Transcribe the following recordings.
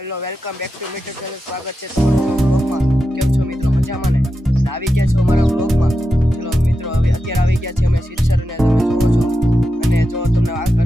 Hello welcome back to meter channel સ્વાગત છે બ્લોગમાં કેમ છો મિત્રો? મજામાં ને? આવી ગયા છો અમારા બ્લોગમાં ચલો મિત્રો, હવે અત્યારે આવી ગયા છે અમે શિક્ષર અને તમે જુઓ છો. અને જો તમને આગળ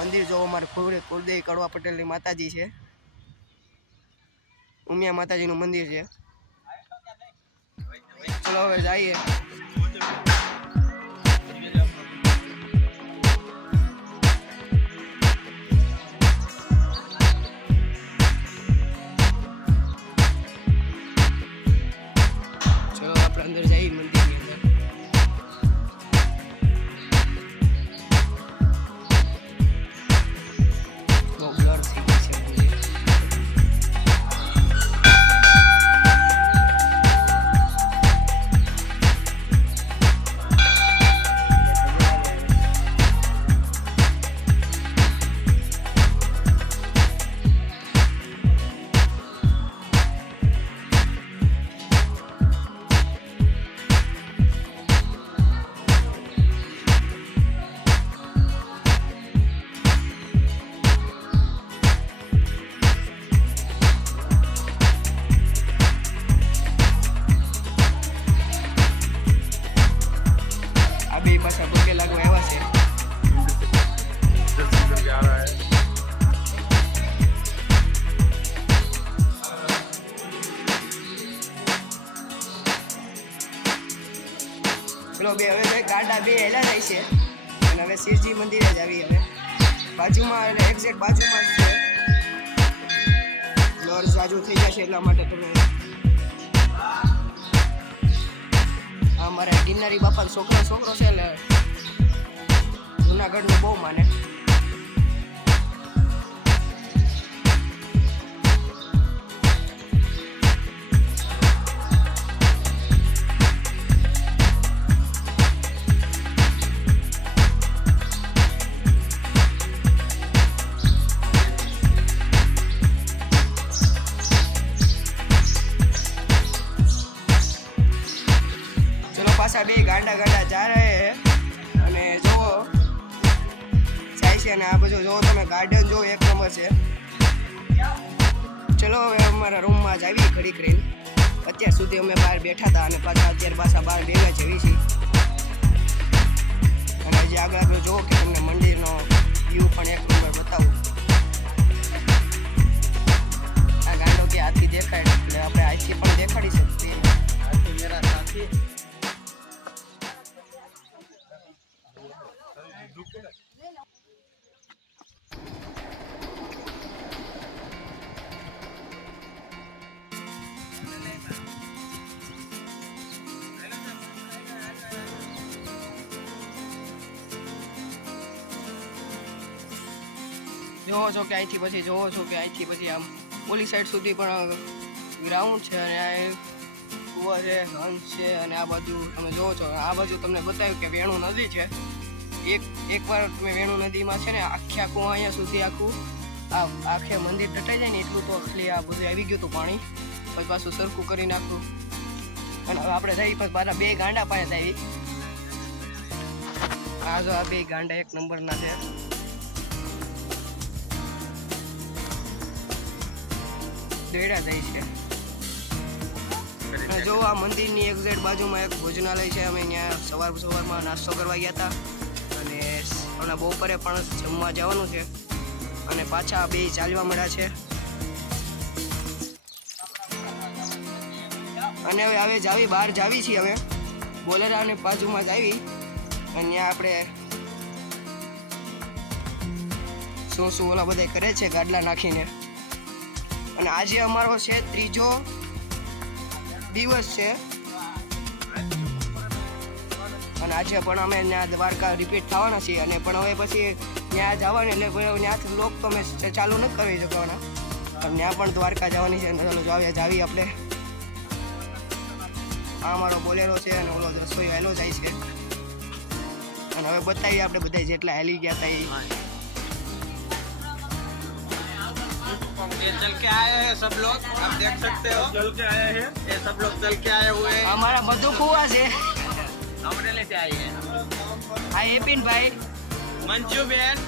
મંદિર જોવો, મારે ખુરદે કુરદેવી કડવા પટેલની માતાજી છે. ઉમિયા માતાજીનું મંદિર છે. ચલો હવે જઈએ. છોકરો બે હવે ગાડા બે હેલા થાય છે. અને હવે શિવજી મંદિરે જ આવી હવે. બાજુમાં એક્ઝેક્ટ બાજુમાં જ છે. લોર સાજુ થઈ જશે એટલા માટે તમે અમારે ગિરનારી બાપા છોકરો છોકરો છે એટલે જુનાગઢનું બહુ માને. ચલો ગાંડા ગાંડા જા રહે અને જુઓ જાય છે અને આ બધું જુઓ તમે ગાર્ડન જો, એક નંબર છે. ચલો હવે અમારા રૂમમાં જ આવી ઘડીક રહીને. અત્યાર સુધી અમે બહાર બેઠા હતા અને પાછા અત્યારે પાછા બહાર ભેગા જવી છીએ. જોવો છો કે અહીંથી પછી, જોવો છો કે અહીંથી પછી આમ ઓલી સાઈડ સુધી પણ ગ્રાઉન્ડ છે અને આ કુવા છે, હંસ છે અને આ બાજુ તમે જોવો છો. આ બાજુ તમને બતાવ્યું કે વેણુ નદી છે. એક, એકવાર તમે વેણુ નદીમાં છે ને આખે આખું અહીંયા સુધી આખું, આ આખે મંદિર દટાઈ જાય ને એટલું તો ખાલી આ બધું આવી ગયું હતું પાણી. પછી પાછું સરખું કરી નાખું. અને હવે આપણે થઈ પછી પાછા બે ગાંડા પાસે આવી આ જો આ બે ગાંડા એક નંબરના છે. દેડા જાય છે. જો આ મંદિરની એક્ઝેક્ટ બાજુમાં એક ભોજનાલય છે, અમે ત્યાં સવાર સવારમાં નાસ્તો કરવા ગયા હતા. હમણાં બપોરે પણ જમવા જવાનું છે. અને પાછા બે ચાલવા મળ્યા છે. અને હવે હવે જાવી, બહાર જાવી છીએ અમે. બોલેરાની બાજુમાં જ આવી. અને ત્યાં આપણે શું શું ઓલા બધા કરે છે ગાડલા નાખીને. અને આજે અમારો છે ત્રીજો દિવસ છે. અને આજે પણ અમે ત્યાં દ્વારકા રિપીટ થવાના છીએ અને પણ હવે પછી ત્યાં જવાની એટલે પછી ત્યાંથી લોક તો અમે ચ- ચાલુ નથી કરી શકવાના પણ ત્યાં પણ દ્વારકા જવાની છે અને ચાલો જાવીએ જાવી આપણે આ અમારો બોલેરો છે અને ઓલો રસોઈ વહેલો જાય છે અને હવે બતાવીએ આપણે બધા જેટલા હેલી ગયા હતા એ ये चल के आए हैं सब लोग आप देख सकते हो चल के आए हैं ये सब लोग चल के आए हुए हैं અમારા બધું કુવા છે अमरेली से અમરેલીથી આવીએ હા એપિનભાઈ મંજુબેન.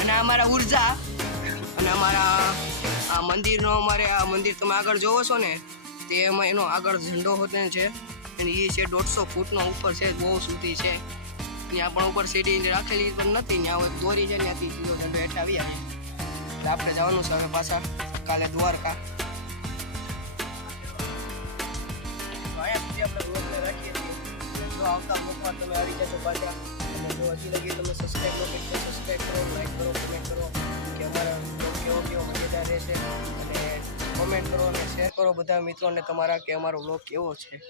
અને અમારા ઊર્જા. અને અમારા આ મંદિરનો અમારે આ મંદિર તમે આગળ જોવો છો ને તે એમાં એનો આગળ ઝંડો હોતે છે. અને એ છે દોઢસો ફૂટનો ઉપર છે બહુ સુધી છે. ત્યાં પણ ઉપર સીડી રાખેલી પણ નથી ત્યાં હવે દોરી છે ત્યાંથી ઝંડો હેઠ આવી તો આપણે જવાનું છે હવે પાછા કાલે દ્વારકા. આવતા બ્લોગમાં તમે આવી જશો પાછા. અને જો હજી લગી તમે સબસ્ક્રાઈબ ન કરી સબસ્ક્રાઈબ કરો લાઈક કરો કમેન્ટ કરો, કે અમારા બ્લોગ કેવો કેવો મજેદાર રહેશે. અને કોમેન્ટ કરો અને શેર કરો બધા મિત્રોને તમારા કે અમારો બ્લોગ કેવો છે.